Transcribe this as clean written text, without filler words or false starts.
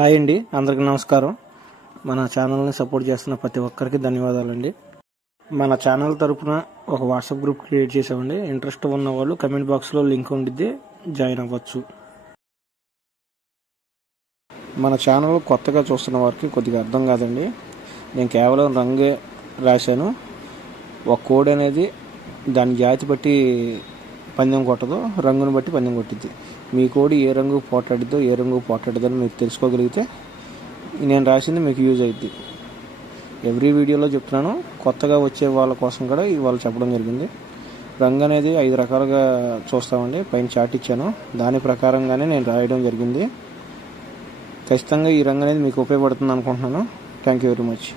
Hi అండి, అందరికీ నమస్కారం. మన ఛానల్ని సపోర్ట్ చేస్తున్న ప్రతి ఒక్కరికి ధన్యవాదాలండి. మన ఛానల్ తరపున ఒక వాట్సాప్ గ్రూప్ క్రియేట్ చేసామండి. ఇంట్రెస్ట్ ఉన్న వాళ్ళు కమెంట్ బాక్స్లో లింక్ ఉండిద్ది, జాయిన్ అవ్వచ్చు. మన ఛానల్ కొత్తగా చూస్తున్న వారికి కొద్దిగా అర్థం కాదండి. నేను కేవలం రంగే రాశాను. ఒక కోడ్ అనేది దాని జాతి బట్టి పందెం కొట్టదు, రంగుని బట్టి పందెం కొట్టిద్ది. మీ కోడి ఏ రంగు పోటాడిద్దో ఏ రంగు పోటాడిద్దని మీరు తెలుసుకోగలిగితే నేను రాసింది మీకు యూజ్ అవుద్ది. ఎవ్రీ వీడియోలో చెప్తున్నాను, కొత్తగా వచ్చే వాళ్ళ కోసం కూడా ఇవాళ చెప్పడం జరిగింది. రంగు అనేది 5 రకాలుగా చూస్తామండి. పైన చార్ట్ ఇచ్చాను, దాని ప్రకారంగానే నేను రాయడం జరిగింది. ఖచ్చితంగా ఈ రంగు అనేది మీకు ఉపయోగపడుతుంది అనుకుంటున్నాను. Thank you very much.